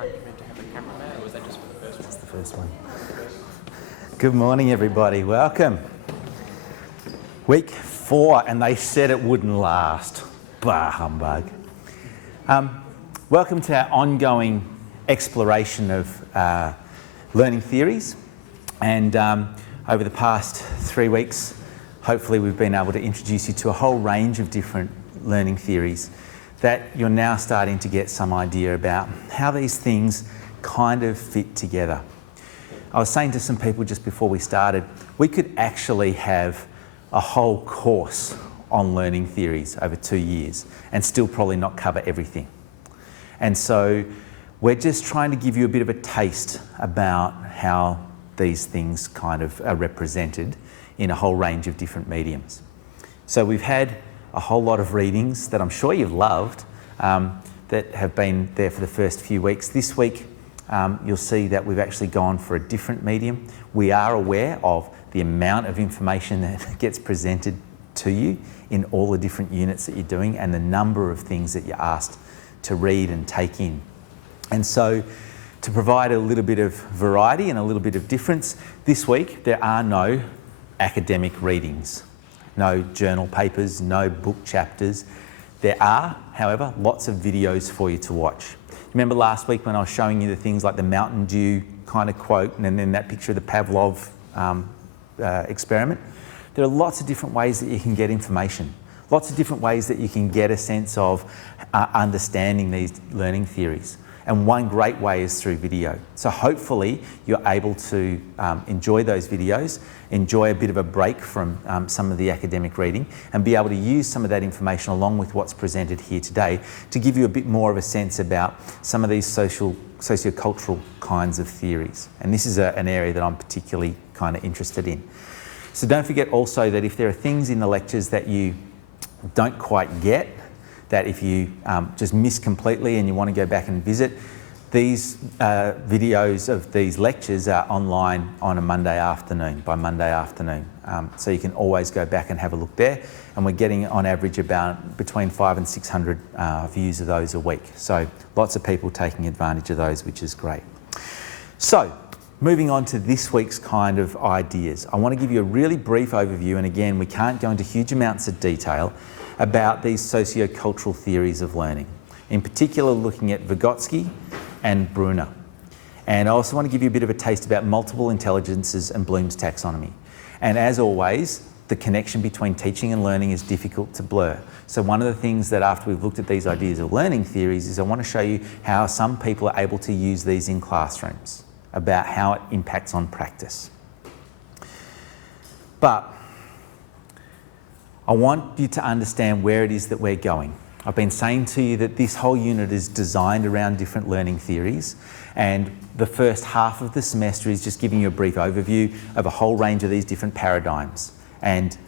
time commit to have a cameraman, or was that just for the first one? That's the first one. Good morning, everybody. Welcome. Week 4, and they said it wouldn't last. Bah, humbug. Welcome to our ongoing exploration of learning theories. And over the past 3 weeks, hopefully we've been able to introduce you to a whole range of different learning theories that you're now starting to get some idea about how these things kind of fit together. I was saying to some people just before we started, we could actually have a whole course on learning theories over 2 years and still probably not cover everything. And so we're just trying to give you a bit of a taste about how these things kind of are represented in a whole range of different mediums. So we've had a whole lot of readings that I'm sure you've loved that have been there for the first few weeks. This week, you'll see that we've actually gone for a different medium. We are aware of the amount of information that gets presented to you in all the different units that you're doing and the number of things that you're asked to read and take in. And so to provide a little bit of variety and a little bit of difference, this week there are no academic readings. No journal papers, no book chapters. There are, however, lots of videos for you to watch. Remember last week when I was showing you the things like the Mountain Dew kind of quote and then that picture of the Pavlov experiment? There are lots of different ways that you can get information. Lots of different ways that you can get a sense of understanding these learning theories. And one great way is through video. So hopefully you're able to enjoy those videos, enjoy a bit of a break from some of the academic reading, and be able to use some of that information along with what's presented here today to give you a bit more of a sense about some of these sociocultural kinds of theories. And this is an area that I'm particularly kind of interested in. So don't forget also that if there are things in the lectures that you don't quite get, that if you just miss completely and you want to go back and visit, these videos of these lectures are online on a Monday afternoon, by Monday afternoon. So you can always go back and have a look there. And we're getting on average about between 500 and 600 views of those a week. So lots of people taking advantage of those, which is great. So moving on to this week's kind of ideas. I want to give you a really brief overview, and again, we can't go into huge amounts of detail about these sociocultural theories of learning, in particular looking at Vygotsky and Bruner. And I also want to give you a bit of a taste about multiple intelligences and Bloom's taxonomy. And as always, the connection between teaching and learning is difficult to blur. So one of the things that after we've looked at these ideas of learning theories is I want to show you how some people are able to use these in classrooms, about how it impacts on practice. But I want you to understand where it is that we're going. I've been saying to you that this whole unit is designed around different learning theories, and the first half of the semester is just giving you a brief overview of a whole range of these different paradigms. And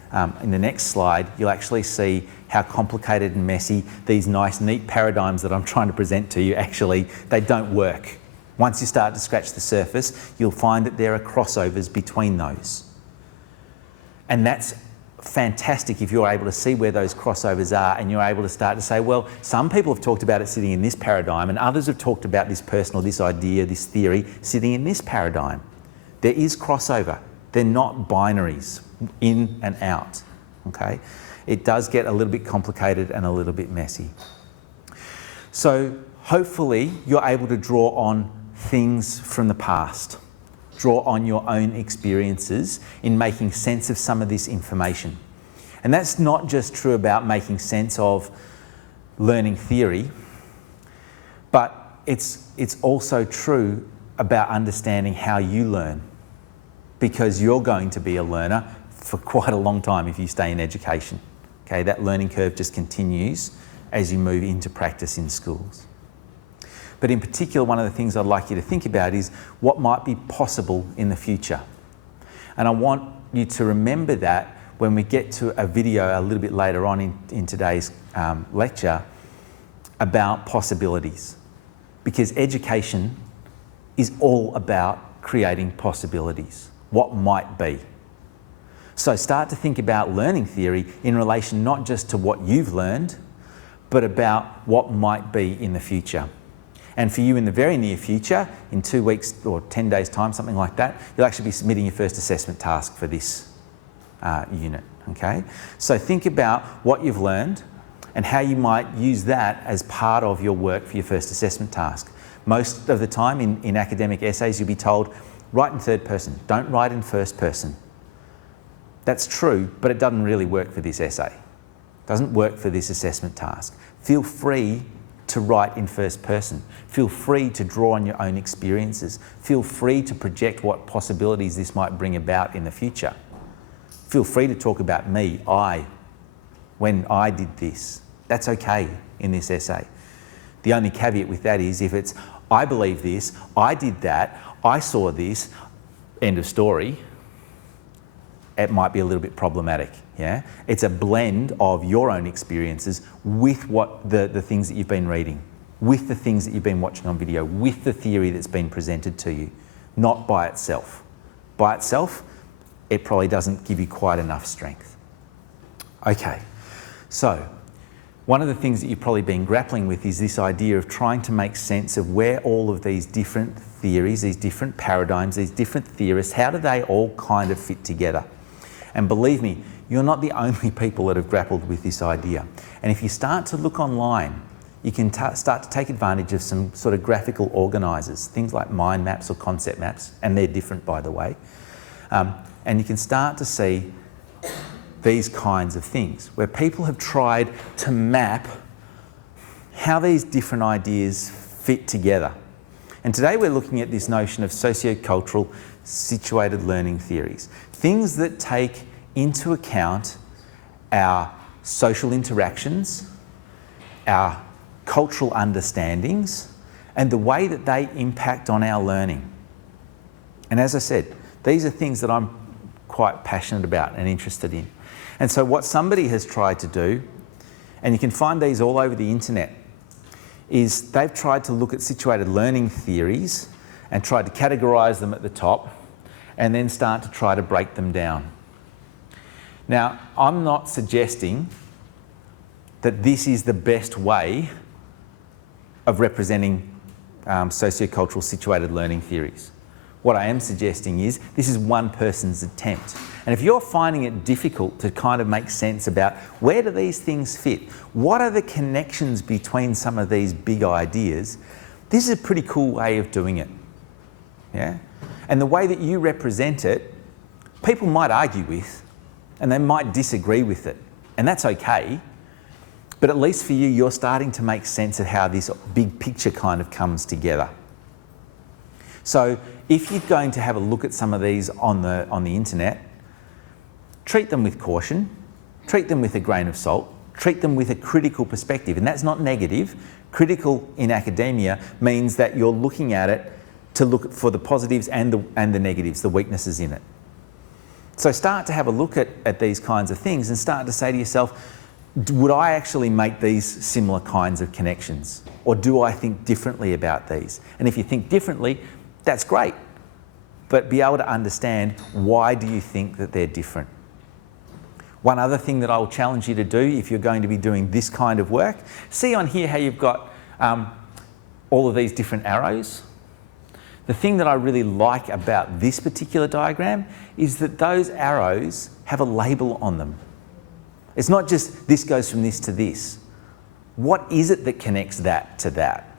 in the next slide, you'll actually see how complicated and messy these nice, neat paradigms that I'm trying to present to you actually, they don't work. Once you start to scratch the surface, you'll find that there are crossovers between those. And that's fantastic if you're able to see where those crossovers are and you're able to start to say, well, some people have talked about it sitting in this paradigm and others have talked about this person or this idea, this theory, sitting in this paradigm. There is crossover. They're not binaries, in and out, okay? It does get a little bit complicated and a little bit messy. So hopefully you're able to draw on things from the past. Draw on your own experiences in making sense of some of this information. And that's not just true about making sense of learning theory, but it's also true about understanding how you learn, because you're going to be a learner for quite a long time if you stay in education. Okay, that learning curve just continues as you move into practice in schools. But in particular, one of the things I'd like you to think about is what might be possible in the future. And I want you to remember that when we get to a video a little bit later on in today's lecture about possibilities. Because education is all about creating possibilities, what might be. So start to think about learning theory in relation not just to what you've learned, but about what might be in the future. And for you in the very near future, in 2 weeks or 10 days' time, something like that, you'll actually be submitting your first assessment task for this unit, okay? So think about what you've learned and how you might use that as part of your work for your first assessment task. Most of the time in academic essays, you'll be told, write in third person, don't write in first person. That's true, but it doesn't really work for this essay. It doesn't work for this assessment task. Feel free to write in first person. Feel free to draw on your own experiences. Feel free to project what possibilities this might bring about in the future. Feel free to talk about me, when I did this. That's okay in this essay. The only caveat with that is if it's, I believe this, I did that, I saw this, end of story, it might be a little bit problematic, yeah? It's a blend of your own experiences with what the things that you've been reading, with the things that you've been watching on video, with the theory that's been presented to you, not by itself. By itself, it probably doesn't give you quite enough strength. Okay, so one of the things that you've probably been grappling with is this idea of trying to make sense of where all of these different theories, these different paradigms, these different theorists, how do they all kind of fit together? And believe me, you're not the only people that have grappled with this idea. And if you start to look online, you can start to take advantage of some sort of graphical organisers, things like mind maps or concept maps, and they're different, by the way. And you can start to see these kinds of things where people have tried to map how these different ideas fit together. And today we're looking at this notion of sociocultural situated learning theories. Things that take into account our social interactions, our cultural understandings, and the way that they impact on our learning. And as I said, these are things that I'm quite passionate about and interested in. And so what somebody has tried to do, and you can find these all over the internet, is they've tried to look at situated learning theories and tried to categorise them at the top and then start to try to break them down. Now, I'm not suggesting that this is the best way of representing sociocultural situated learning theories. What I am suggesting is this is one person's attempt. And if you're finding it difficult to kind of make sense about where do these things fit, what are the connections between some of these big ideas, this is a pretty cool way of doing it. Yeah? And the way that you represent it, people might argue with, and they might disagree with it. And that's okay. But at least for you, you're starting to make sense of how this big picture kind of comes together. So if you're going to have a look at some of these on the internet, treat them with caution, treat them with a grain of salt, treat them with a critical perspective. And that's not negative. Critical in academia means that you're looking at it to look for the positives and the negatives, the weaknesses in it. So start to have a look at these kinds of things and start to say to yourself, would I actually make these similar kinds of connections? Or do I think differently about these? And if you think differently, that's great. But be able to understand, why do you think that they're different? One other thing that I will challenge you to do if you're going to be doing this kind of work, see on here how you've got all of these different arrows. The thing that I really like about this particular diagram is that those arrows have a label on them. It's not just this goes from this to this. What is it that connects that to that?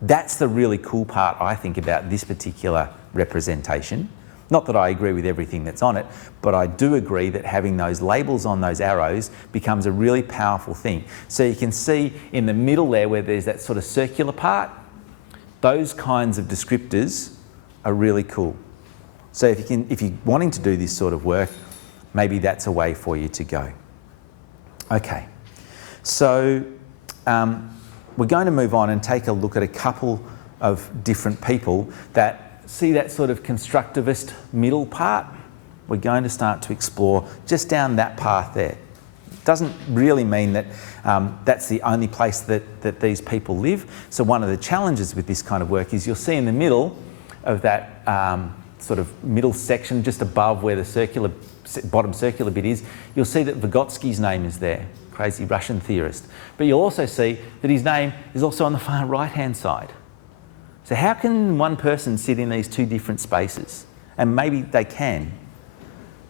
That's the really cool part, I think, about this particular representation. Not that I agree with everything that's on it, but I do agree that having those labels on those arrows becomes a really powerful thing. So you can see in the middle there where there's that sort of circular part, those kinds of descriptors are really cool. So if you're wanting to do this sort of work, maybe that's a way for you to go. Okay, so we're going to move on and take a look at a couple of different people that see that sort of constructivist middle part. We're going to start to explore just down that path there. It doesn't really mean that that's the only place that these people live. So one of the challenges with this kind of work is you'll see in the middle of that sort of middle section, just above where the bottom circular bit is, you'll see that Vygotsky's name is there, crazy Russian theorist. But you'll also see that his name is also on the far right-hand side. So how can one person sit in these two different spaces? And maybe they can,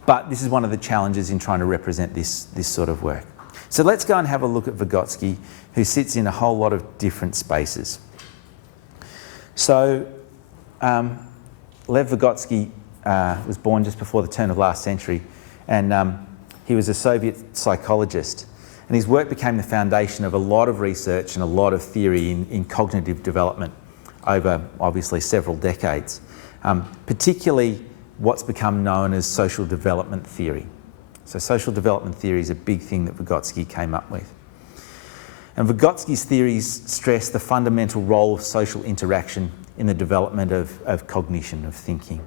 but this is one of the challenges in trying to represent this sort of work. So let's go and have a look at Vygotsky, who sits in a whole lot of different spaces. So Lev Vygotsky was born just before the turn of last century, and he was a Soviet psychologist. And his work became the foundation of a lot of research and a lot of theory in cognitive development over, obviously, several decades, particularly what's become known as social development theory. So social development theory is a big thing that Vygotsky came up with. And Vygotsky's theories stress the fundamental role of social interaction in the development of cognition, of thinking.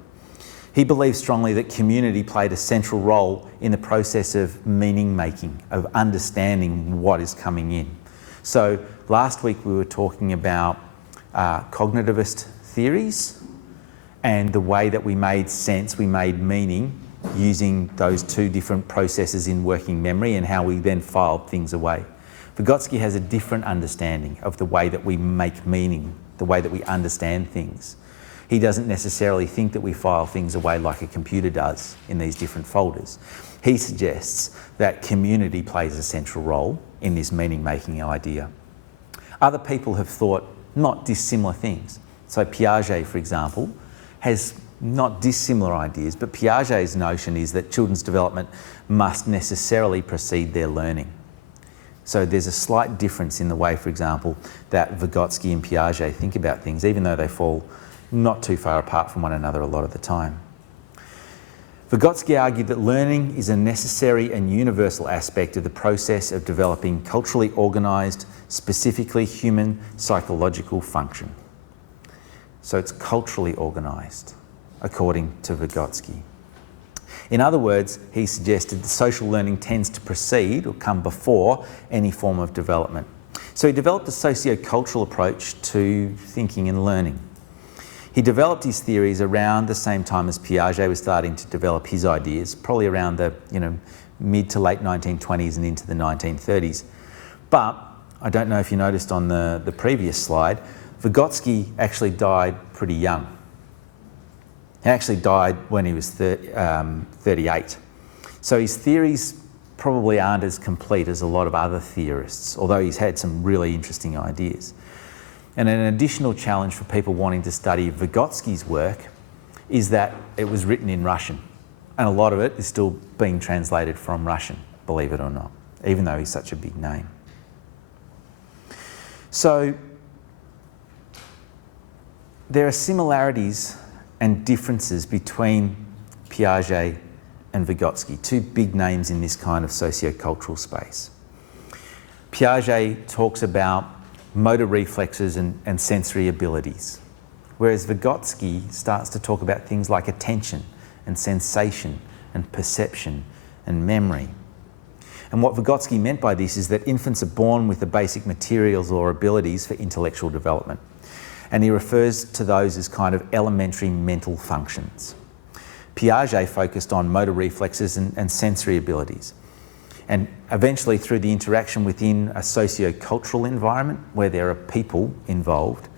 He believed strongly that community played a central role in the process of meaning making, of understanding what is coming in. So last week we were talking about cognitivist theories and the way that we made sense, we made meaning using those two different processes in working memory and how we then filed things away. Vygotsky has a different understanding of the way that we make meaning, the way that we understand things. He doesn't necessarily think that we file things away like a computer does in these different folders. He suggests that community plays a central role in this meaning-making idea. Other people have thought not dissimilar things. So Piaget, for example, has not dissimilar ideas, but Piaget's notion is that children's development must necessarily precede their learning. So there's a slight difference in the way, for example, that Vygotsky and Piaget think about things, even though they fall not too far apart from one another a lot of the time. Vygotsky argued that learning is a necessary and universal aspect of the process of developing culturally organised, specifically human psychological function. So it's culturally organised, according to Vygotsky. In other words, he suggested that social learning tends to precede or come before any form of development. So he developed a socio-cultural approach to thinking and learning. He developed his theories around the same time as Piaget was starting to develop his ideas, probably around the mid to late 1920s and into the 1930s. But I don't know if you noticed on the previous slide, Vygotsky actually died pretty young. He actually died when he was 38. So his theories probably aren't as complete as a lot of other theorists, although he's had some really interesting ideas. And an additional challenge for people wanting to study Vygotsky's work is that it was written in Russian. And a lot of it is still being translated from Russian, believe it or not, even though he's such a big name. So there are similarities and differences between Piaget and Vygotsky, two big names in this kind of socio-cultural space. Piaget talks about motor reflexes and sensory abilities, whereas Vygotsky starts to talk about things like attention and sensation and perception and memory. And what Vygotsky meant by this is that infants are born with the basic materials or abilities for intellectual development. And he refers to those as kind of elementary mental functions. Piaget focused on motor reflexes and sensory abilities. And eventually, through the interaction within a socio-cultural environment where there are people involved,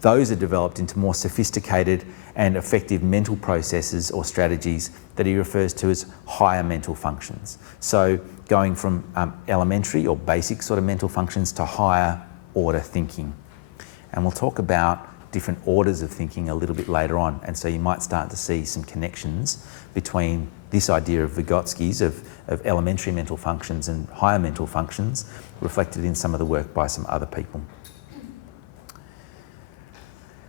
those are developed into more sophisticated and effective mental processes or strategies that he refers to as higher mental functions. So going from elementary or basic sort of mental functions to higher order thinking. And we'll talk about different orders of thinking a little bit later on. And so you might start to see some connections between this idea of Vygotsky's of elementary mental functions and higher mental functions reflected in some of the work by some other people.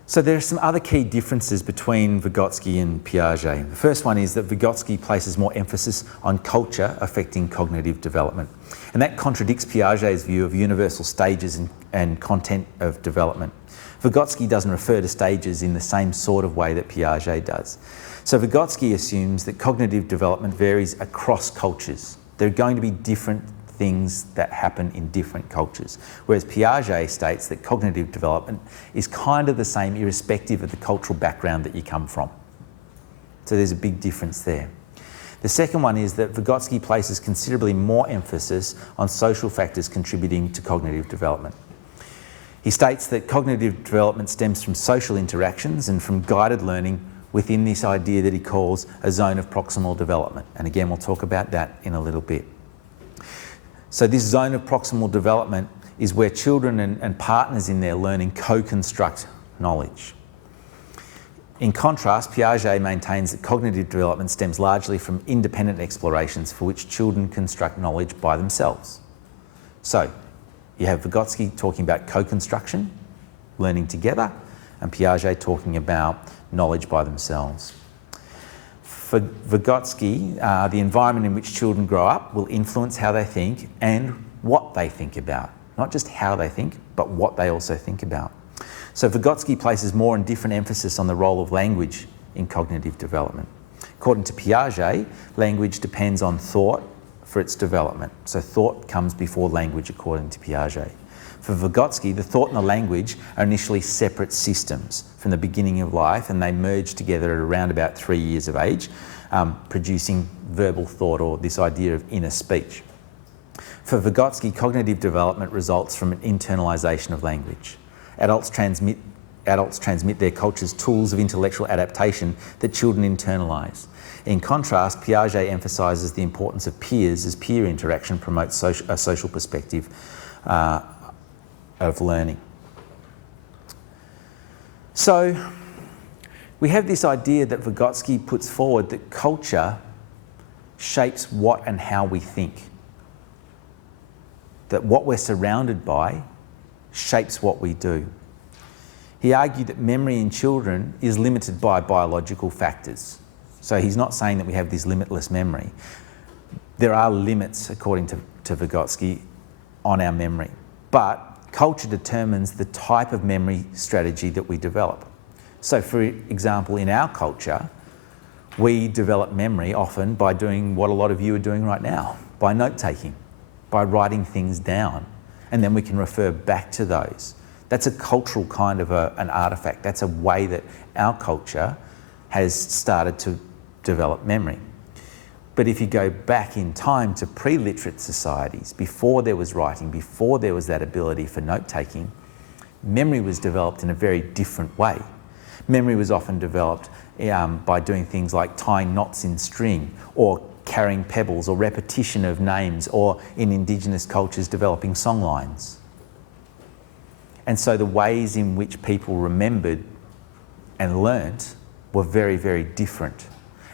So there are some other key differences between Vygotsky and Piaget. The first one is that Vygotsky places more emphasis on culture affecting cognitive development. And that contradicts Piaget's view of universal stages and content of development. Vygotsky doesn't refer to stages in the same sort of way that Piaget does. So Vygotsky assumes that cognitive development varies across cultures. There are going to be different things that happen in different cultures, whereas Piaget states that cognitive development is kind of the same irrespective of the cultural background that you come from. So there's a big difference there. The second one is that Vygotsky places considerably more emphasis on social factors contributing to cognitive development. He states that cognitive development stems from social interactions and from guided learning within this idea that he calls a zone of proximal development. And again, we'll talk about that in a little bit. So this zone of proximal development is where children and partners in their learning co-construct knowledge. In contrast, Piaget maintains that cognitive development stems largely from independent explorations for which children construct knowledge by themselves. So you have Vygotsky talking about co-construction, learning together, and Piaget talking about knowledge by themselves. For Vygotsky, the environment in which children grow up will influence how they think and what they think about. Not just how they think, but what they also think about. So Vygotsky places more and different emphasis on the role of language in cognitive development. According to Piaget, language depends on thought for its development. So thought comes before language, according to Piaget. For Vygotsky, the thought and the language are initially separate systems from the beginning of life, and they merge together at around about 3 years of age, producing verbal thought, or this idea of inner speech. For Vygotsky, cognitive development results from an internalisation of language. Adults transmit their culture's tools of intellectual adaptation that children internalise. In contrast, Piaget emphasises the importance of peers, as peer interaction promotes a social perspective of learning. So we have this idea that Vygotsky puts forward that culture shapes what and how we think. That what we're surrounded by shapes what we do. He argued that memory in children is limited by biological factors. So he's not saying that we have this limitless memory. There are limits, according to Vygotsky, on our memory. But culture determines the type of memory strategy that we develop. So for example, in our culture, we develop memory often by doing what a lot of you are doing right now, by note-taking, by writing things down, and then we can refer back to those. That's a cultural kind of an artefact. That's a way that our culture has started to develop memory. But if you go back in time to pre-literate societies, before there was writing, before there was that ability for note-taking, memory was developed in a very different way. Memory was often developed by doing things like tying knots in string, or carrying pebbles, or repetition of names, or in Indigenous cultures developing songlines. And so the ways in which people remembered and learnt were very, very different.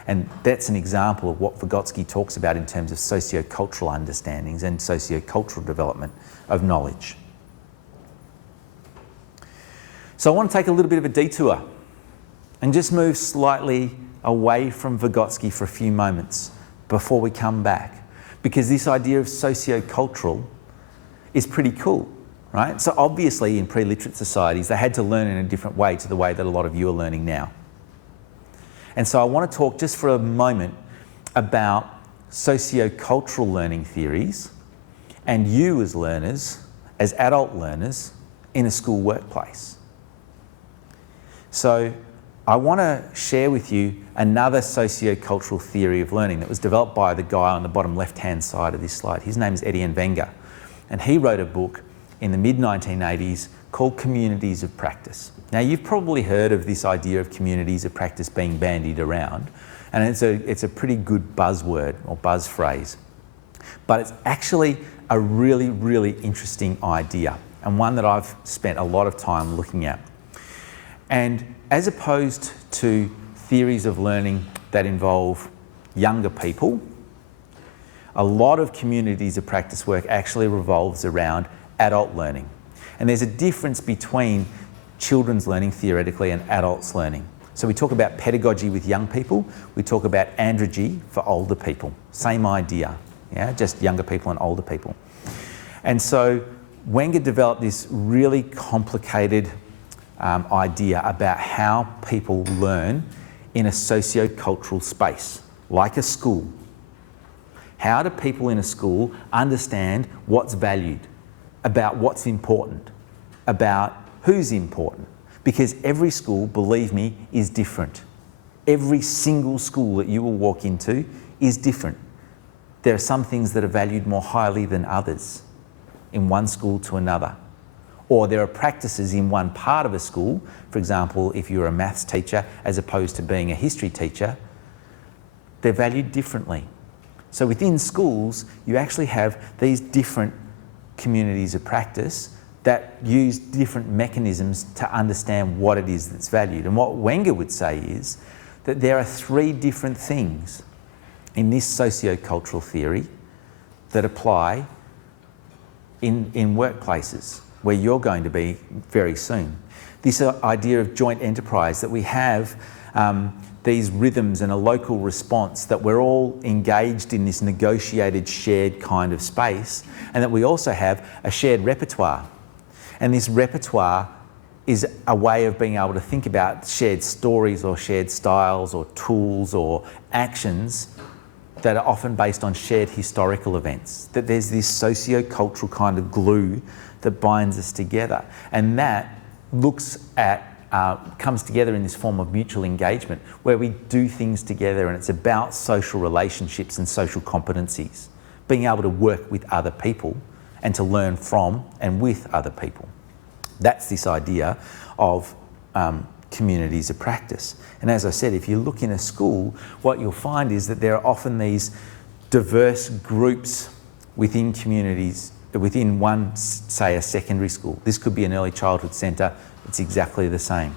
And that's an example of what Vygotsky talks about in terms of socio-cultural understandings and socio-cultural development of knowledge. So I want to take a little bit of a detour and just move slightly away from Vygotsky for a few moments before we come back, because this idea of socio-cultural is pretty cool, right? So obviously in pre-literate societies, they had to learn in a different way to the way that a lot of you are learning now. And so I want to talk just for a moment about socio-cultural learning theories and you as learners, as adult learners in a school workplace. So I want to share with you another socio-cultural theory of learning that was developed by the guy on the bottom left-hand side of this slide. His name is Etienne Wenger, and he wrote a book in the mid-1980s called Communities of Practice. Now, you've probably heard of this idea of communities of practice being bandied around, and it's a pretty good buzzword or buzz phrase. But it's actually a really, really interesting idea, and one that I've spent a lot of time looking at. And as opposed to theories of learning that involve younger people, a lot of communities of practice work actually revolves around adult learning. And there's a difference between children's learning theoretically and adults learning. So we talk about pedagogy with young people, we talk about andragogy for older people. Same idea, yeah, just younger people and older people. And so Wenger developed this really complicated idea about how people learn in a socio-cultural space, like a school. How do people in a school understand what's valued, about what's important, about who's important? Because every school, believe me, is different. Every single school that you will walk into is different. There are some things that are valued more highly than others in one school to another. or there are practices in one part of a school. For example, if you're a maths teacher as opposed to being a history teacher, they're valued differently. So within schools, you actually have these different communities of practice that use different mechanisms to understand what it is that's valued. And what Wenger would say is that there are three different things in this socio-cultural theory that apply in workplaces where you're going to be very soon. This idea of joint enterprise, that we have these rhythms and a local response, that we're all engaged in this negotiated, shared kind of space, and that we also have a shared repertoire. And this repertoire is a way of being able to think about shared stories or shared styles or tools or actions that are often based on shared historical events. That there's this socio-cultural kind of glue that binds us together. And that looks at comes together in this form of mutual engagement, where we do things together, and it's about social relationships and social competencies, being able to work with other people and to learn from and with other people. That's this idea of communities of practice. And as I said, if you look in a school, what you'll find is that there are often these diverse groups within communities, within one, say, a secondary school. This could be an early childhood centre. It's exactly the same.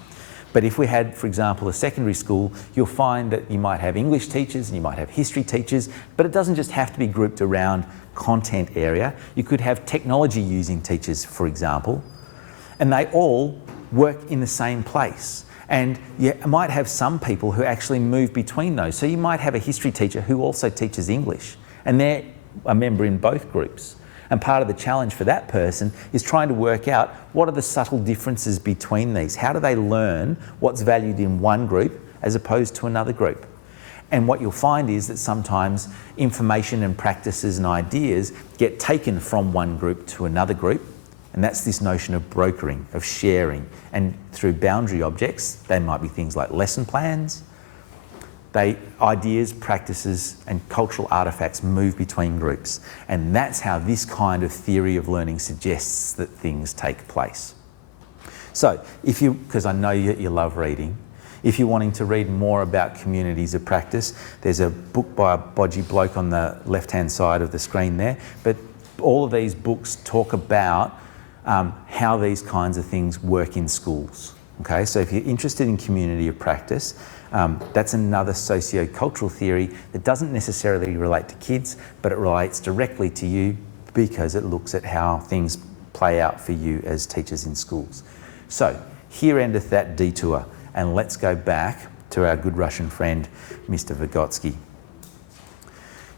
But if we had, for example, a secondary school, you'll find that you might have English teachers and you might have history teachers, but it doesn't just have to be grouped around content area. You could have technology using teachers, for example, and they all work in the same place. And you might have some people who actually move between those. So you might have a history teacher who also teaches English, and they're a member in both groups. And part of the challenge for that person is trying to work out what are the subtle differences between these. How do they learn what's valued in one group as opposed to another group? And what you'll find is that sometimes information and practices and ideas get taken from one group to another group. And that's this notion of brokering, of sharing. And through boundary objects, they might be things like lesson plans. Ideas, practices, and cultural artefacts move between groups. And that's how this kind of theory of learning suggests that things take place. So, because I know you love reading, if you're wanting to read more about communities of practice, there's a book by a bodgy bloke on the left-hand side of the screen there. But all of these books talk about how these kinds of things work in schools. Okay, so if you're interested in community of practice, that's another socio-cultural theory that doesn't necessarily relate to kids, but it relates directly to you because it looks at how things play out for you as teachers in schools. So here endeth that detour, and let's go back to our good Russian friend, Mr. Vygotsky.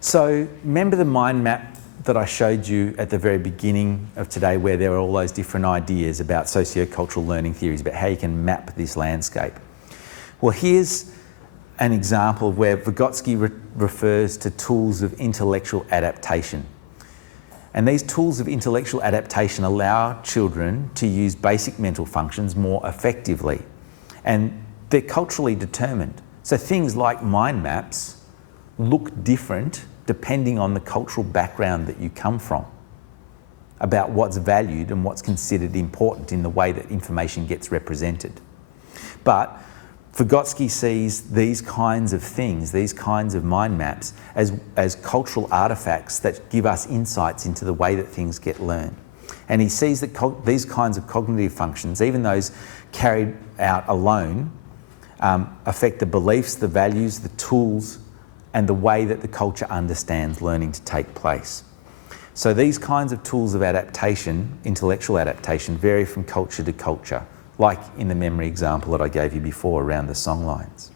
So remember the mind map that I showed you at the very beginning of today, where there are all those different ideas about socio-cultural learning theories, about how you can map this landscape. Well, here's an example where Vygotsky refers to tools of intellectual adaptation. And these tools of intellectual adaptation allow children to use basic mental functions more effectively. And they're culturally determined. So things like mind maps look different depending on the cultural background that you come from, about what's valued and what's considered important in the way that information gets represented. But Vygotsky sees these kinds of things, these kinds of mind maps, as cultural artefacts that give us insights into the way that things get learned. And he sees that these kinds of cognitive functions, even those carried out alone, affect the beliefs, the values, the tools, and the way that the culture understands learning to take place. So these kinds of tools of adaptation, intellectual adaptation, vary from culture to culture, like in the memory example that I gave you before around the song lines.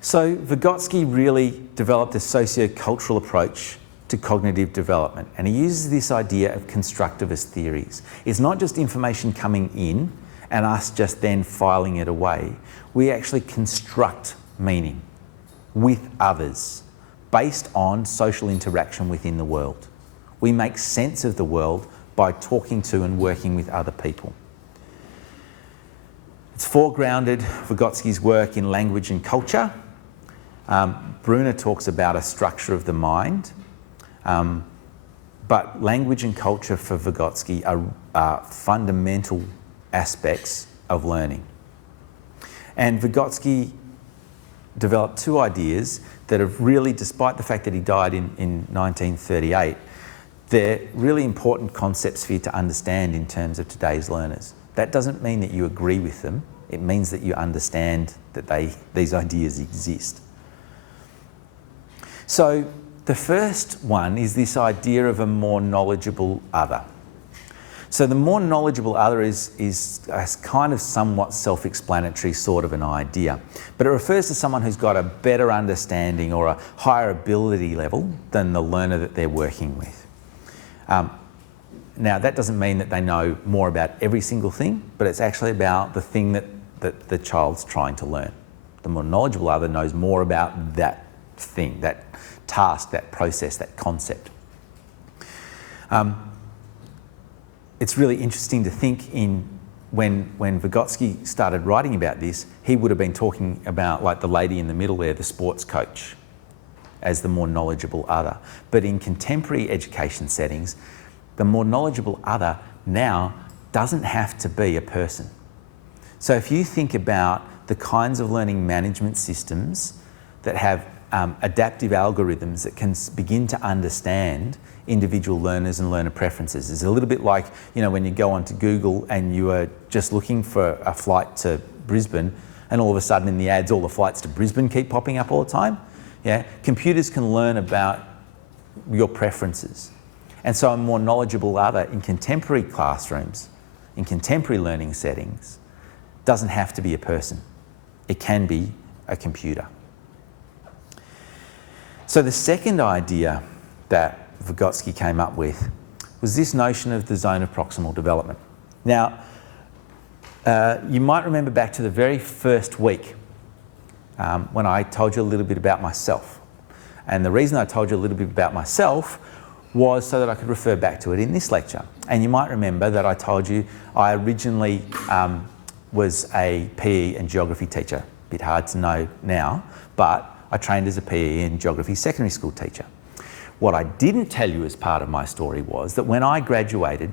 So Vygotsky really developed a socio-cultural approach to cognitive development, and he uses this idea of constructivist theories. It's not just information coming in and us just then filing it away. We actually construct meaning with others based on social interaction within the world. We make sense of the world by talking to and working with other people. It's foregrounded Vygotsky's work in language and culture. Bruner talks about a structure of the mind. But language and culture for Vygotsky are fundamental aspects of learning. And Vygotsky developed two ideas that have really, despite the fact that he died in 1938, they're really important concepts for you to understand in terms of today's learners. That doesn't mean that you agree with them. It means that you understand that these ideas exist. So the first one is this idea of a more knowledgeable other. So the more knowledgeable other is a kind of somewhat self-explanatory sort of an idea, but it refers to someone who's got a better understanding or a higher ability level than the learner that they're working with. Now, that doesn't mean that they know more about every single thing, but it's actually about the thing that the child's trying to learn. The more knowledgeable other knows more about that thing, that task, that process, that concept. It's really interesting to think when Vygotsky started writing about this, he would have been talking about, like the lady in the middle there, the sports coach, as the more knowledgeable other. But in contemporary education settings, the more knowledgeable other now doesn't have to be a person. So if you think about the kinds of learning management systems that have adaptive algorithms that can begin to understand individual learners and learner preferences. It's a little bit like, you know, when you go onto Google and you are just looking for a flight to Brisbane, and all of a sudden in the ads all the flights to Brisbane keep popping up all the time. Yeah, computers can learn about your preferences. And so a more knowledgeable other in contemporary classrooms, in contemporary learning settings, doesn't have to be a person. It can be a computer. So the second idea that Vygotsky came up with was this notion of the zone of proximal development. Now, you might remember back to the very first week when I told you a little bit about myself. And the reason I told you a little bit about myself was so that I could refer back to it in this lecture. And you might remember that I told you I originally was a PE and geography teacher. A bit hard to know now, but I trained as a PE and geography secondary school teacher. What I didn't tell you as part of my story was that when I graduated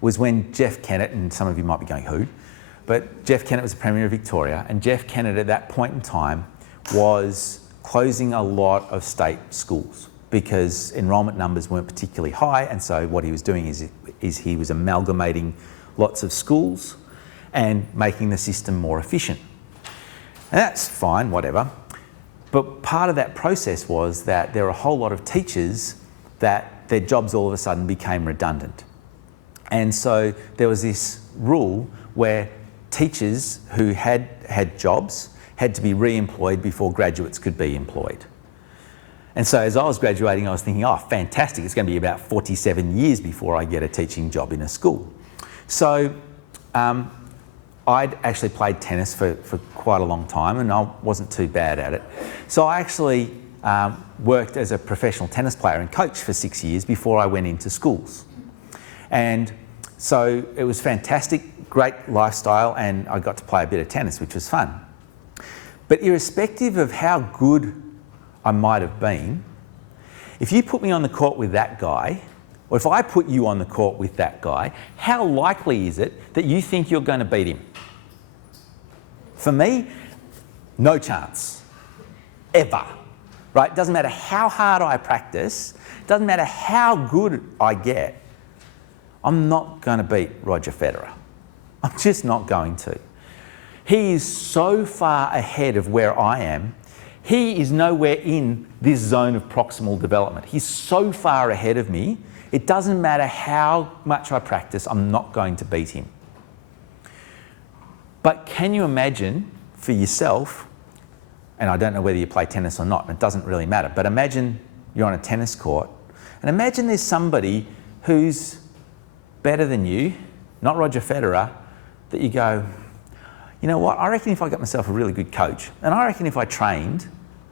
was when Jeff Kennett, and some of you might be going, who? But Jeff Kennett was the Premier of Victoria, and Jeff Kennett at that point in time was closing a lot of state schools because enrolment numbers weren't particularly high, and so what he was doing is he was amalgamating lots of schools and making the system more efficient. And that's fine, whatever. But part of that process was that there were a whole lot of teachers that their jobs all of a sudden became redundant. And so there was this rule where teachers who had jobs had to be re-employed before graduates could be employed. And so as I was graduating, I was thinking, oh, fantastic, it's going to be about 47 years before I get a teaching job in a school. So I'd actually played tennis for quite a long time and I wasn't too bad at it. So I actually worked as a professional tennis player and coach for 6 years before I went into schools. And so it was fantastic, great lifestyle, and I got to play a bit of tennis, which was fun. But irrespective of how good I might have been, if you put me on the court with that guy, or if I put you on the court with that guy, how likely is it that you think you're going to beat him? For me, no chance, ever, right? Doesn't matter how hard I practice, doesn't matter how good I get, I'm not going to beat Roger Federer. I'm just not going to. He is so far ahead of where I am. He is nowhere in this zone of proximal development. He's so far ahead of me, it doesn't matter how much I practice, I'm not going to beat him. But can you imagine for yourself, and I don't know whether you play tennis or not, and it doesn't really matter, but imagine you're on a tennis court, and imagine there's somebody who's better than you, not Roger Federer, that you go, you know what, I reckon if I got myself a really good coach, and I reckon if I trained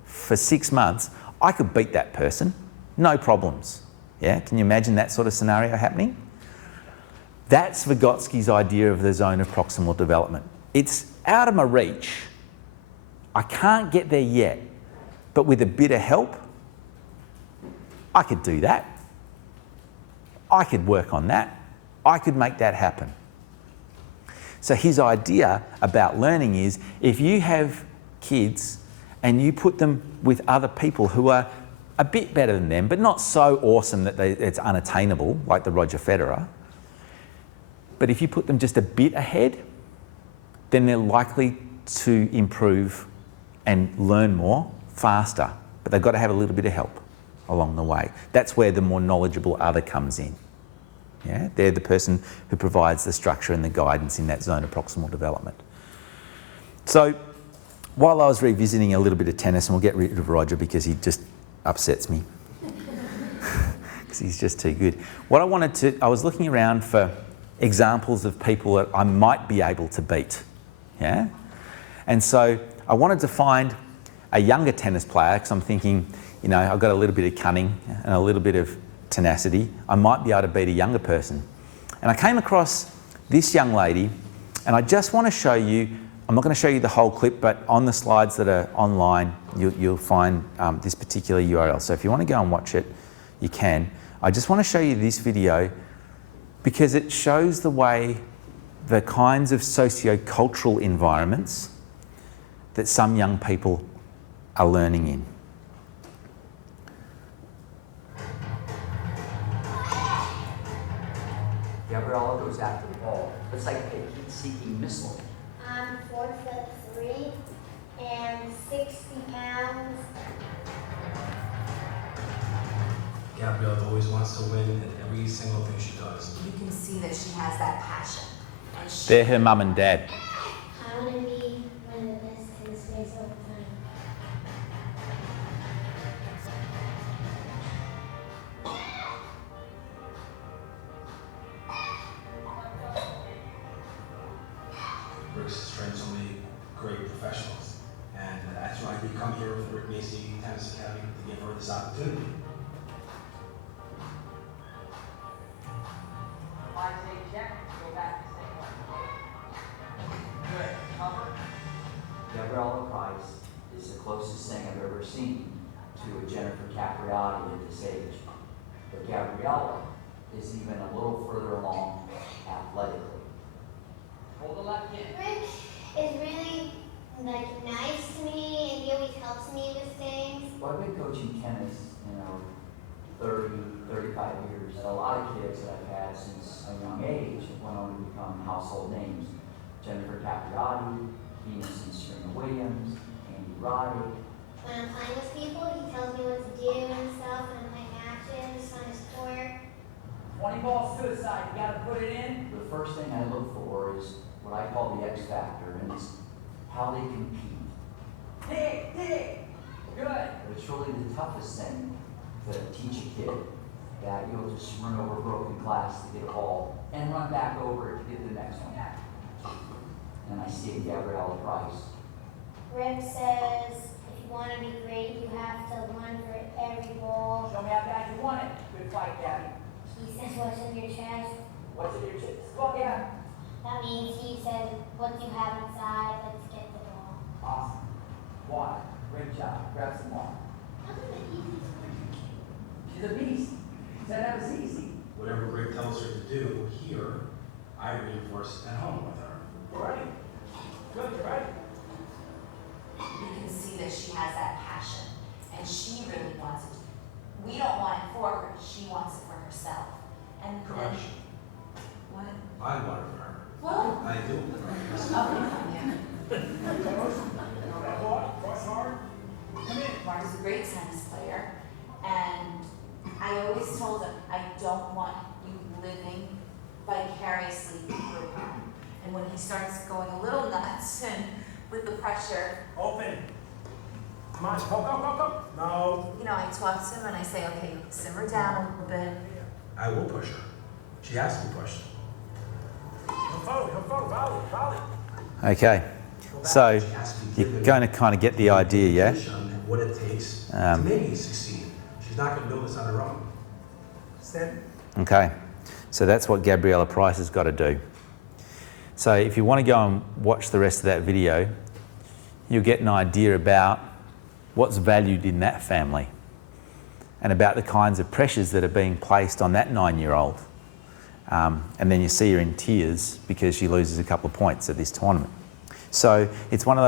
for 6 months, I could beat that person, no problems. Yeah, can you imagine that sort of scenario happening? That's Vygotsky's idea of the zone of proximal development. It's out of my reach. I can't get there yet, but with a bit of help, I could do that. I could work on that. I could make that happen. So his idea about learning is if you have kids and you put them with other people who are a bit better than them, but not so awesome that it's unattainable, like the Roger Federer, but if you put them just a bit ahead, then they're likely to improve and learn more faster. But they've got to have a little bit of help along the way. That's where the more knowledgeable other comes in. Yeah? They're the person who provides the structure and the guidance in that zone of proximal development. So while I was revisiting a little bit of tennis, and we'll get rid of Roger because he just upsets me because he's just too good. I was looking around for examples of people that I might be able to beat. Yeah? And so I wanted to find a younger tennis player because I'm thinking, you know, I've got a little bit of cunning and a little bit of tenacity. I might be able to beat a younger person. And I came across this young lady, and I just want to show you, I'm not going to show you the whole clip, but on the slides that are online, you'll find this particular URL. So if you want to go and watch it, you can. I just want to show you this video because it shows the way the kinds of socio-cultural environments that some young people are learning in. Gabriella goes after the ball. It's like a heat-seeking missile. I'm 4'3" and 60 pounds. Gabriella always wants to win in every single thing she does. You can see that she has that passion. And They're her mum and dad. I want to be one of the best tennis players of all time. Rick's trains only great professionals. And that's why we come here with the Rick Macy Tennis Academy to give her this opportunity. Gabriella Price is the closest thing I've ever seen to a Jennifer Capriati at this age. But Gabriella is even a little further along athletically. Hold the left hand. Rick is really nice to me, and he always helps me with things. Well, I've been coaching tennis, 30, 35 years. And a lot of kids that I've had since a young age went on to become household names. Jennifer Capriati, Venus and Serena Williams, Andy Roddick. When I'm playing with people, he tells me what to do and stuff, and I'm playing matches on his court. 20 balls to the side, you gotta put it in. The first thing I look for is what I call the X factor, and it's how they compete. Dig! Good. But it's really the toughest thing to teach a kid, that you'll just run over broken glass to get a ball and run back over it to get the next one. And I see it, Gabriella Price. Rick says, if you want to be great, you have to run for every ball. Show me how bad you want it. Good fight, Gabby. He says, what's in your chest? What's in your chest? Go again. That means he says, what do you have inside? Let's get the ball. Awesome. Water. Great job. Grab some water. She's a beast. She said that was easy. Whatever Rick tells her to do here, I reinforce at home with her. Right. Good, right? you can see that she has that passion. And she really wants it. We don't want it for her. She wants it for herself. And then, Correction. what? I want it for her. Well, I do. Mark is a great tennis player, and I always told him, I don't want you living vicariously through her. And when he starts going a little nuts and with the pressure, Open. Come on, go. No. you know, I talk to him and I say, okay, simmer down a little bit. I will push her. She has to be pushed. He'll follow, volley. Okay, so She has to be you're given going to kind of get the idea, yeah? and what it takes to maybe succeed. She's not going to build this on her own. Stand. Okay, so that's what Gabriella Price has got to do. So if you want to go and watch the rest of that video, you'll get an idea about what's valued in that family. and about the kinds of pressures that are being placed on that 9-year-old. And then you see her in tears because she loses a couple of points at this tournament. So it's one of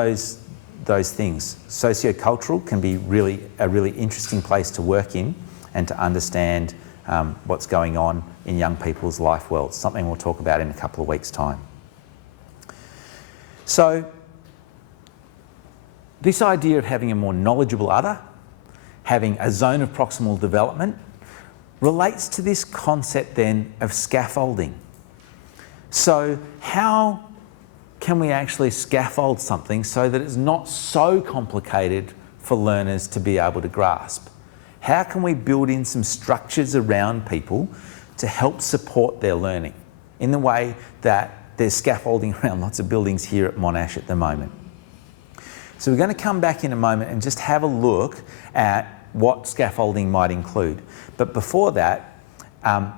those things. Sociocultural can be a really interesting place to work in and to understand what's going on in young people's life worlds, something we'll talk about in a couple of weeks' time. So this idea of having a more knowledgeable other, having a zone of proximal development, relates to this concept then of scaffolding. So how can we actually scaffold something so that it's not so complicated for learners to be able to grasp? How can we build in some structures around people to help support their learning in the way that there's scaffolding around lots of buildings here at Monash at the moment? So we're going to come back in a moment and just have a look at what scaffolding might include. But before that, I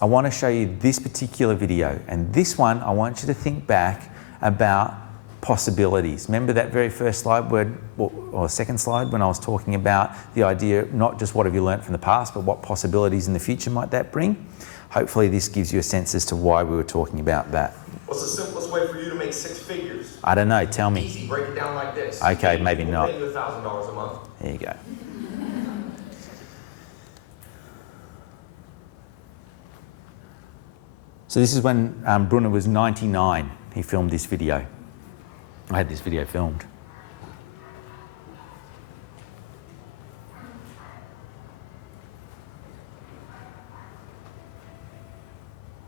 want to show you this particular video. And this one, I want you to think back about possibilities. Remember that very first slide or second slide when I was talking about the idea, not just what have you learnt from the past, but what possibilities in the future might that bring? Hopefully this gives you a sense as to why we were talking about that. What's the simplest way for you to make 6 figures? I don't know, tell me. Easy, break it down like this. Okay, maybe we'll not. pay you $1,000 a month. There you go. So this is when Brunner was 99. He filmed this video. I had this video filmed.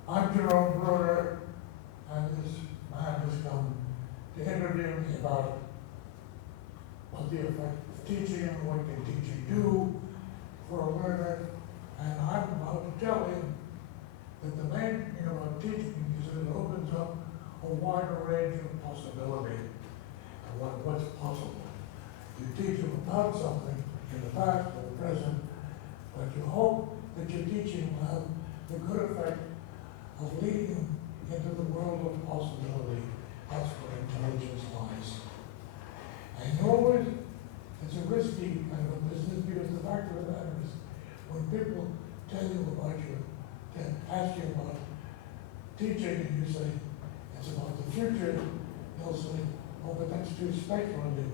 I'm Jerome Brunner, and this man has come to interview me about what the effect of teaching and what can teaching do for a learner. And I'm about to tell him that the main thing about teaching is that it opens up a wider range of possibility of what's possible. You teach them about something in the past or the present, but you hope that your teaching will have the good effect of leading them into the world of possibility. That's where intelligence lies. And you always, it's a risky kind of a business because the fact of the matter is when people tell you about ask you about teaching and you say it's about the future, they'll say, oh, but that's too speculative.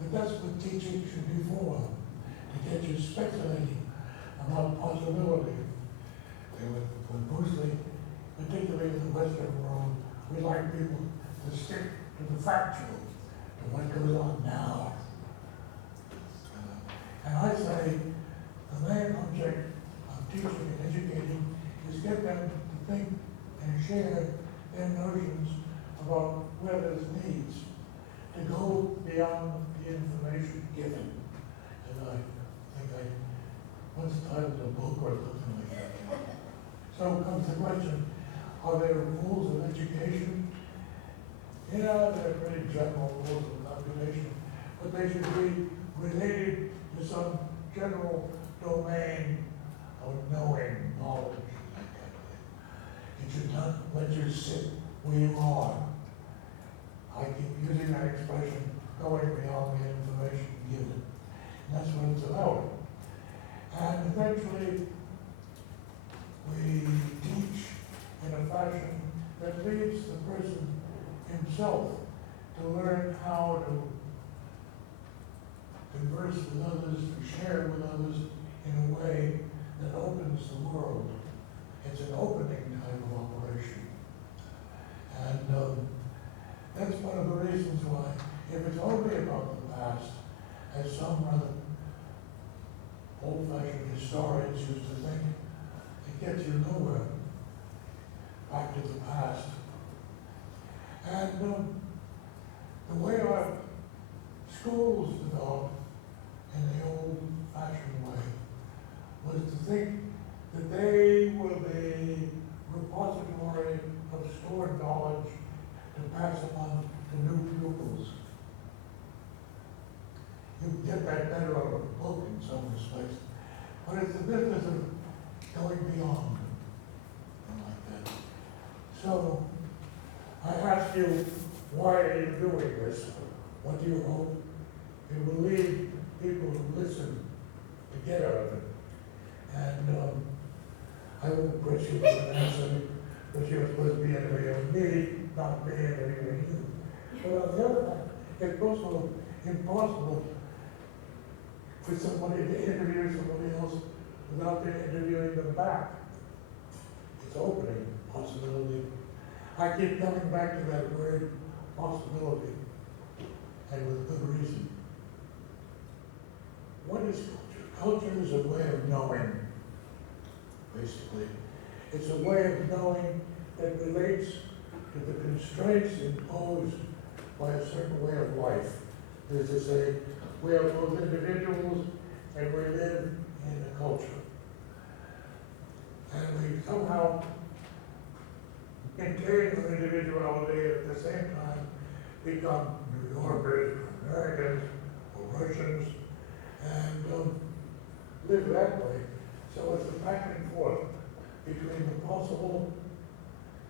But that's what teaching should be for, to get you speculating about possibility. With mostly, particularly in the Western world, we like people to stick to the factual, to what goes on now. And I say the main object of teaching and educating is get them to think and share their notions about where there's needs, to go beyond the information given. And I think I once titled a book or something like that. So comes the question, are there rules of education? Yeah, there are pretty general rules of computation, but they should be related to some general domain of knowing, knowledge, that kind of thing. It should not let you sit where you are. I keep using that expression, going beyond the information given. And that's what it's about. And eventually, we teach in a fashion that leads the person himself to learn how to converse with others, to share with others in a way that opens the world. It's an opening type of operation. And that's one of the reasons why, if it's only about the past, as some rather old-fashioned historians used to think, it gets you nowhere. Back to the past. And the way our schools developed in the old-fashioned way was to think that they were the repository of stored knowledge to pass on to new pupils. You get that better out of a book in some respects, but it's the business of going beyond. Like that. So, I ask you, why are you doing this? What do you hope it will lead people who listen to get out of it? And I won't press you with an answer, because you're supposed to be interviewing me, not me interviewing you. But on the other hand, it's also impossible for somebody to interview somebody else without them interviewing them back. It's opening possibility. I keep coming back to that word possibility, and with good reason. What is culture? Culture is a way of knowing, basically. It's a way of knowing that relates to the constraints imposed by a certain way of life. That is to say, we are both individuals and we live in a culture. And we somehow maintain our individuality at the same time become New Yorkers, Americans, or Russians, and live that way. So it's a back and forth between the possible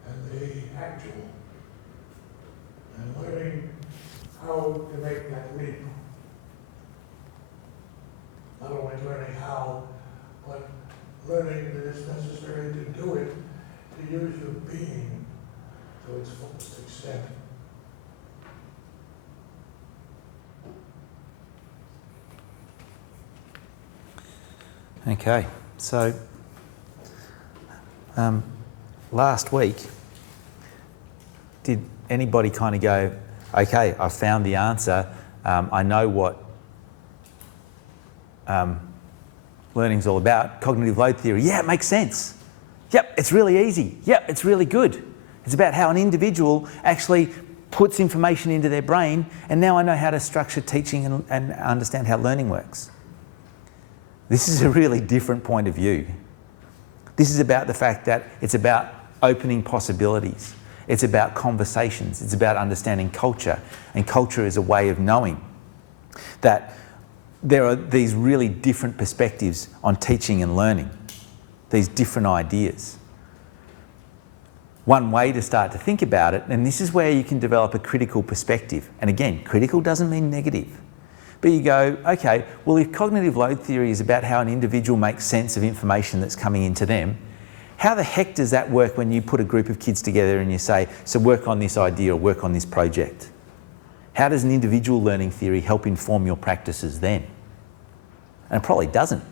and the actual, and learning how to make that leap. Not only learning how, but learning that it's necessary to do it, to use your being to its fullest extent. Okay, so last week, did anybody kind of go, okay, I found the answer, I know what learning's all about, cognitive load theory, yeah, it makes sense. Yep, it's really easy. Yep, it's really good. It's about how an individual actually puts information into their brain, and now I know how to structure teaching and understand how learning works. This is a really different point of view. This is about the fact that it's about opening possibilities. It's about conversations. It's about understanding culture. And culture is a way of knowing that there are these really different perspectives on teaching and learning, these different ideas. One way to start to think about it, and this is where you can develop a critical perspective. And again, critical doesn't mean negative. But you go, okay, well, if cognitive load theory is about how an individual makes sense of information that's coming into them, how the heck does that work when you put a group of kids together and you say, so work on this idea or work on this project? How does an individual learning theory help inform your practices then? And it probably doesn't.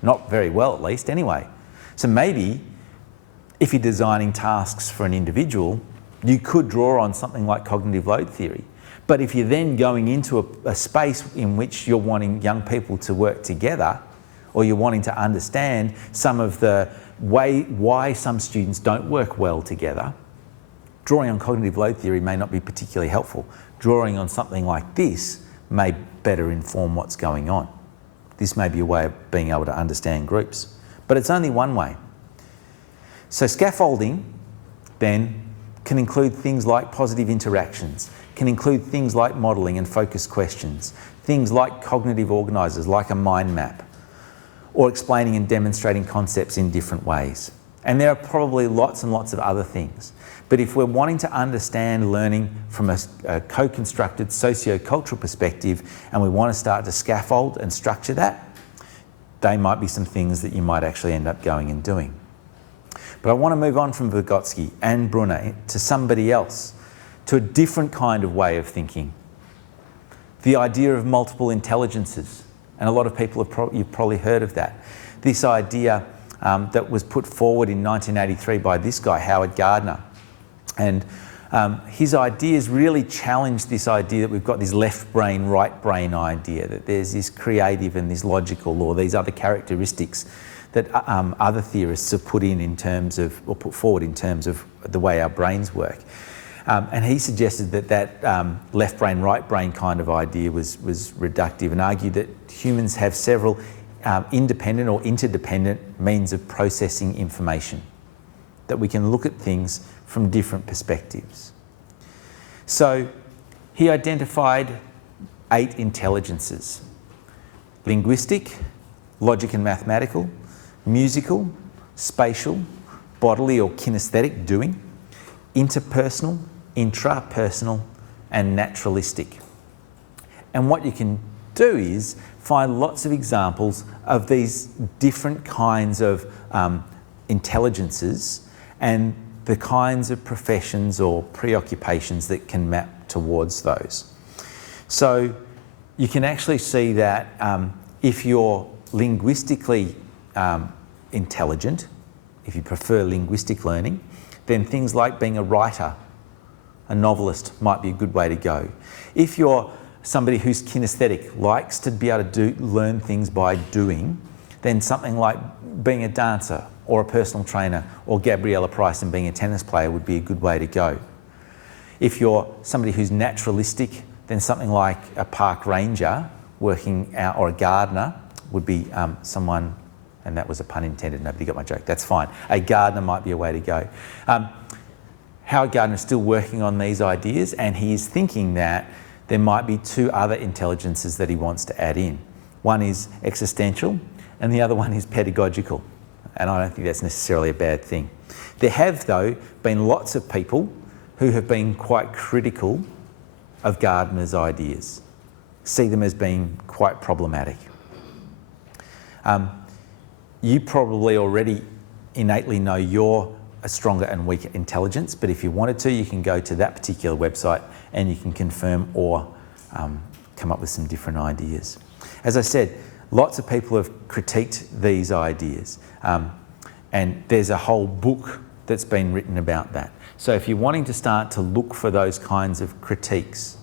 Not very well, at least, anyway. So maybe if you're designing tasks for an individual, you could draw on something like cognitive load theory. But if you're then going into a space in which you're wanting young people to work together, or you're wanting to understand some of the why some students don't work well together, drawing on cognitive load theory may not be particularly helpful. Drawing on something like this may better inform what's going on. This may be a way of being able to understand groups, but it's only one way. So scaffolding then can include things like positive interactions, can include things like modelling and focused questions, things like cognitive organisers like a mind map, or explaining and demonstrating concepts in different ways. And there are probably lots and lots of other things. But if we're wanting to understand learning from a co-constructed socio-cultural perspective, and we want to start to scaffold and structure that, they might be some things that you might actually end up going and doing. But I want to move on from Vygotsky and Brunner to somebody else, to a different kind of way of thinking. The idea of multiple intelligences. And a lot of people you've probably heard of that. This idea that was put forward in 1983 by this guy, Howard Gardner. And his ideas really challenged this idea that we've got this left brain, right brain idea, that there's this creative and this logical, or these other characteristics that other theorists have put in terms of, or put forward in terms of the way our brains work. And he suggested that left brain, right brain kind of idea was reductive, and argued that humans have several independent or interdependent means of processing information, that we can look at things from different perspectives. So he identified 8 intelligences: linguistic, logic and mathematical, musical, spatial, bodily or kinesthetic, doing, interpersonal, intrapersonal, and naturalistic. And what you can do is find lots of examples of these different kinds of intelligences and the kinds of professions or preoccupations that can map towards those. So you can actually see that if you're linguistically intelligent, if you prefer linguistic learning, then things like being a writer, a novelist might be a good way to go. If you're somebody who's kinesthetic, likes to be able to learn things by doing, then something like being a dancer or a personal trainer or Gabriella Price and being a tennis player would be a good way to go. If you're somebody who's naturalistic, then something like a park ranger working out, or a gardener would be someone, and that was a pun intended, nobody got my joke, that's fine. A gardener might be a way to go. Howard Gardner is still working on these ideas, and he is thinking that there might be two other intelligences that he wants to add in. One is existential, and the other one is pedagogical. And I don't think that's necessarily a bad thing. There have, though, been lots of people who have been quite critical of Gardner's ideas, see them as being quite problematic. You probably already innately know you're a stronger and weaker intelligence, but if you wanted to, you can go to that particular website and you can confirm or come up with some different ideas. As I said, lots of people have critiqued these ideas, and there's a whole book that's been written about that. So if you're wanting to start to look for those kinds of critiques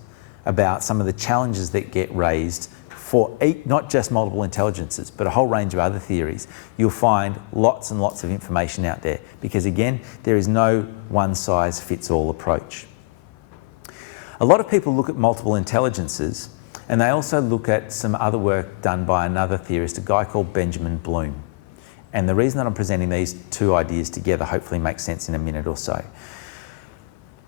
about some of the challenges that get raised for not just multiple intelligences, but a whole range of other theories, you'll find lots and lots of information out there, because again, there is no one-size-fits-all approach. A lot of people look at multiple intelligences, and they also look at some other work done by another theorist, a guy called Benjamin Bloom. And the reason that I'm presenting these two ideas together hopefully makes sense in a minute or so.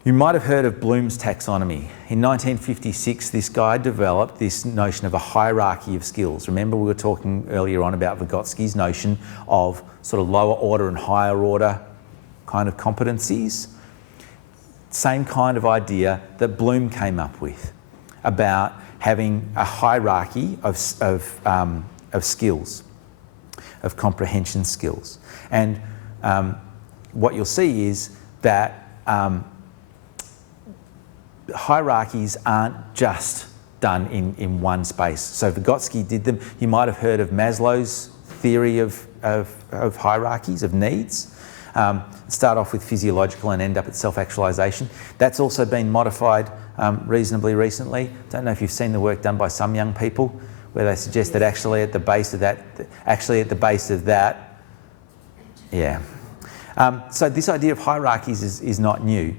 You might have heard of Bloom's taxonomy. In 1956, this guy developed this notion of a hierarchy of skills. Remember, we were talking earlier on about Vygotsky's notion of sort of lower order and higher order kind of competencies. Same kind of idea that Bloom came up with about having a hierarchy of skills, of comprehension skills. And what you'll see is that hierarchies aren't just done in one space. So Vygotsky did them. You might have heard of Maslow's theory of hierarchies, of needs. Start off with physiological and end up at self-actualization. That's also been modified reasonably recently. Don't know if you've seen the work done by some young people where they suggest that actually at the base of that, yeah. So this idea of hierarchies is not new.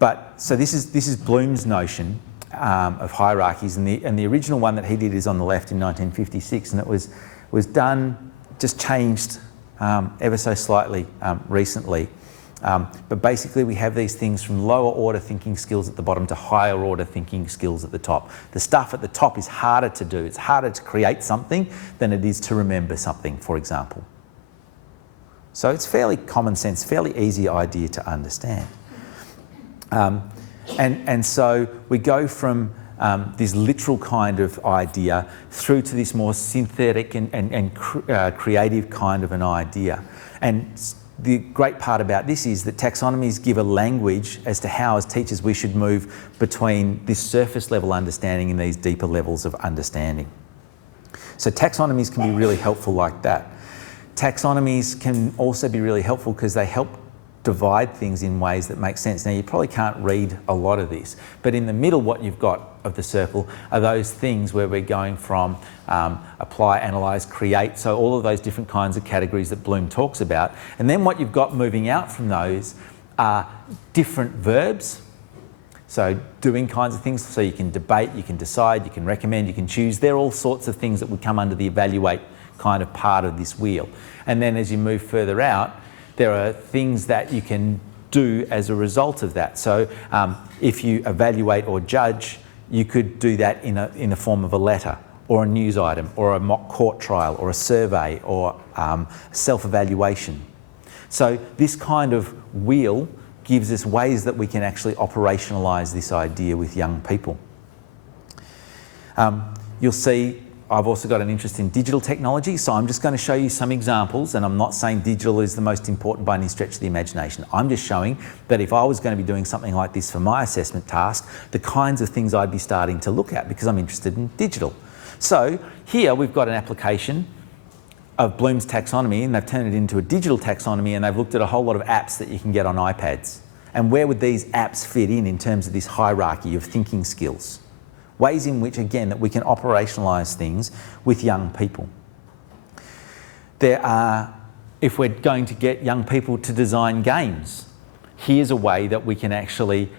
But so this is Bloom's notion of hierarchies, and the original one that he did is on the left in 1956, and it was done, just changed ever so slightly recently. But basically we have these things from lower order thinking skills at the bottom to higher order thinking skills at the top. The stuff at the top is harder to do. It's harder to create something than it is to remember something, for example. So it's fairly common sense, fairly easy idea to understand. And so we go from this literal kind of idea through to this more synthetic and creative kind of an idea. And the great part about this is that taxonomies give a language as to how, as teachers, we should move between this surface level understanding and these deeper levels of understanding. So taxonomies can be really helpful like that. Taxonomies can also be really helpful because they help divide things in ways that make sense. Now, you probably can't read a lot of this, but in the middle, what you've got of the circle are those things where we're going from apply, analyse, create, so all of those different kinds of categories that Bloom talks about. And then what you've got moving out from those are different verbs, so doing kinds of things, so you can debate, you can decide, you can recommend, you can choose. They're all sorts of things that would come under the evaluate kind of part of this wheel. And then as you move further out, there are things that you can do as a result of that. So if you evaluate or judge, you could do that in the form of a letter or a news item or a mock court trial or a survey or self-evaluation. So this kind of wheel gives us ways that we can actually operationalise this idea with young people. you'll see I've also got an interest in digital technology, so I'm just going to show you some examples, and I'm not saying digital is the most important by any stretch of the imagination. I'm just showing that if I was going to be doing something like this for my assessment task, the kinds of things I'd be starting to look at because I'm interested in digital. So here we've got an application of Bloom's taxonomy, and they've turned it into a digital taxonomy, and they've looked at a whole lot of apps that you can get on iPads. And where would these apps fit in terms of this hierarchy of thinking skills? Ways in which, again, that we can operationalise things with young people. There are, if we're going to get young people to design games, here's a way that we can actually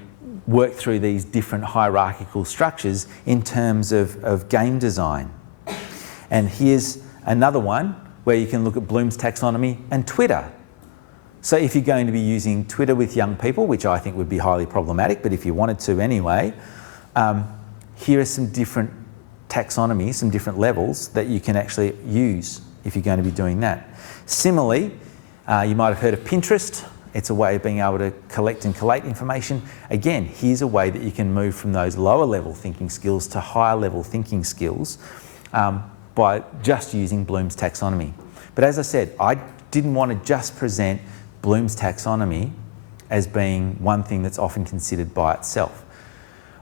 work through these different hierarchical structures in terms of game design. And here's another one where you can look at Bloom's taxonomy and Twitter. So if you're going to be using Twitter with young people, which I think would be highly problematic, but if you wanted to anyway, here are some different taxonomies, some different levels that you can actually use if you're going to be doing that. Similarly, you might have heard of Pinterest. It's a way of being able to collect and collate information. Again, here's a way that you can move from those lower level thinking skills to higher level thinking skills by just using Bloom's taxonomy. But as I said, I didn't want to just present Bloom's taxonomy as being one thing that's often considered by itself.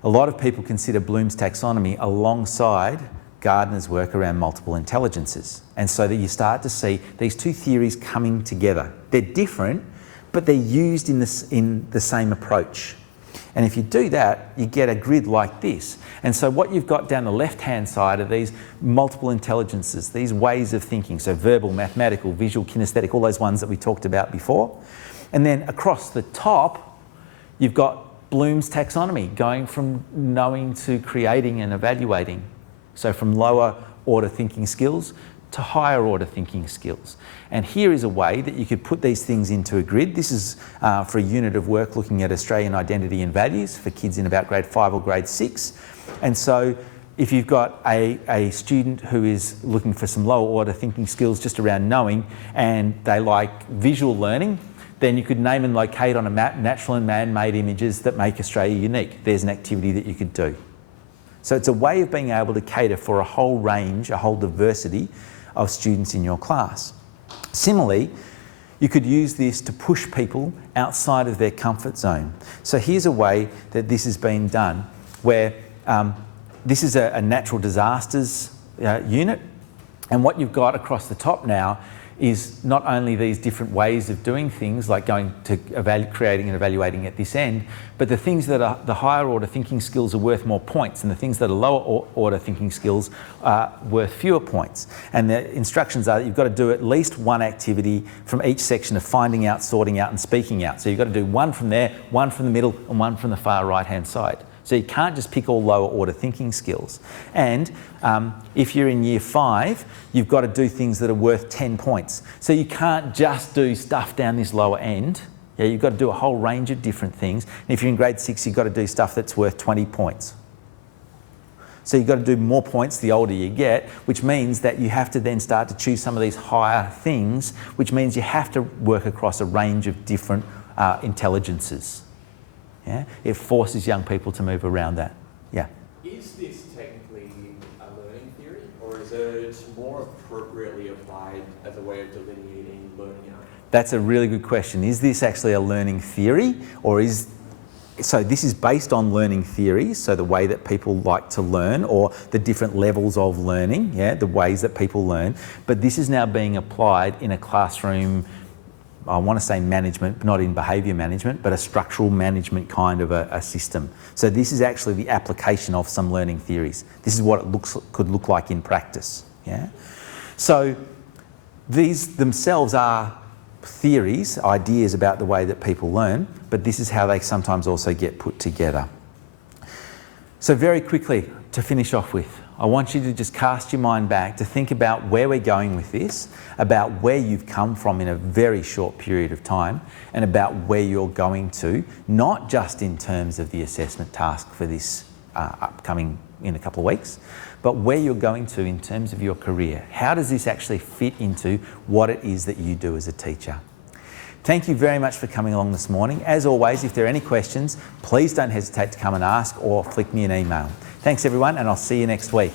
A lot of people consider Bloom's taxonomy alongside Gardner's work around multiple intelligences. And so that you start to see these two theories coming together. They're different, but they're used in the same approach. And if you do that, you get a grid like this. And so what you've got down the left-hand side are these multiple intelligences, these ways of thinking. So verbal, mathematical, visual, kinesthetic, all those ones that we talked about before. And then across the top, you've got Bloom's taxonomy, going from knowing to creating and evaluating. So from lower order thinking skills to higher order thinking skills. And here is a way that you could put these things into a grid. This is for a unit of work looking at Australian identity and values for kids in about grade 5 or grade 6. And so if you've got a student who is looking for some lower order thinking skills just around knowing, and they like visual learning, then you could name and locate on a map natural and man-made images that make Australia unique. There's an activity that you could do. So it's a way of being able to cater for a whole range, a whole diversity of students in your class. Similarly, you could use this to push people outside of their comfort zone. So here's a way that this has been done, where this is a natural disasters unit, and what you've got across the top now is not only these different ways of doing things, like going to creating and evaluating at this end, but the things that are the higher order thinking skills are worth more points, and the things that are lower order thinking skills are worth fewer points. And the instructions are that you've got to do at least one activity from each section of finding out, sorting out and speaking out. So you've got to do one from there, one from the middle and one from the far right hand side. So you can't just pick all lower order thinking skills. And if you're in year 5, you've got to do things that are worth 10 points. So you can't just do stuff down this lower end. Yeah, you've got to do a whole range of different things. And if you're in grade 6, you've got to do stuff that's worth 20 points. So you've got to do more points the older you get, which means that you have to then start to choose some of these higher things, which means you have to work across a range of different intelligences. Yeah? It forces young people to move around that. Yeah. Is this technically a learning theory, or is it more appropriately applied as a way of delineating learning outcomes? That's a really good question. Is this actually a learning theory, or is... So this is based on learning theory, so the way that people like to learn, or the different levels of learning, yeah, the ways that people learn. But this is now being applied in a classroom, I want to say management, not in behaviour management, but a structural management kind of a system. So this is actually the application of some learning theories. This is what it could look like in practice. Yeah. So these themselves are theories, ideas about the way that people learn, but this is how they sometimes also get put together. So very quickly, to finish off with, I want you to just cast your mind back to think about where we're going with this, about where you've come from in a very short period of time, and about where you're going to, not just in terms of the assessment task for this upcoming in a couple of weeks, but where you're going to in terms of your career. How does this actually fit into what it is that you do as a teacher? Thank you very much for coming along this morning. As always, if there are any questions, please don't hesitate to come and ask or flick me an email. Thanks everyone, and I'll see you next week.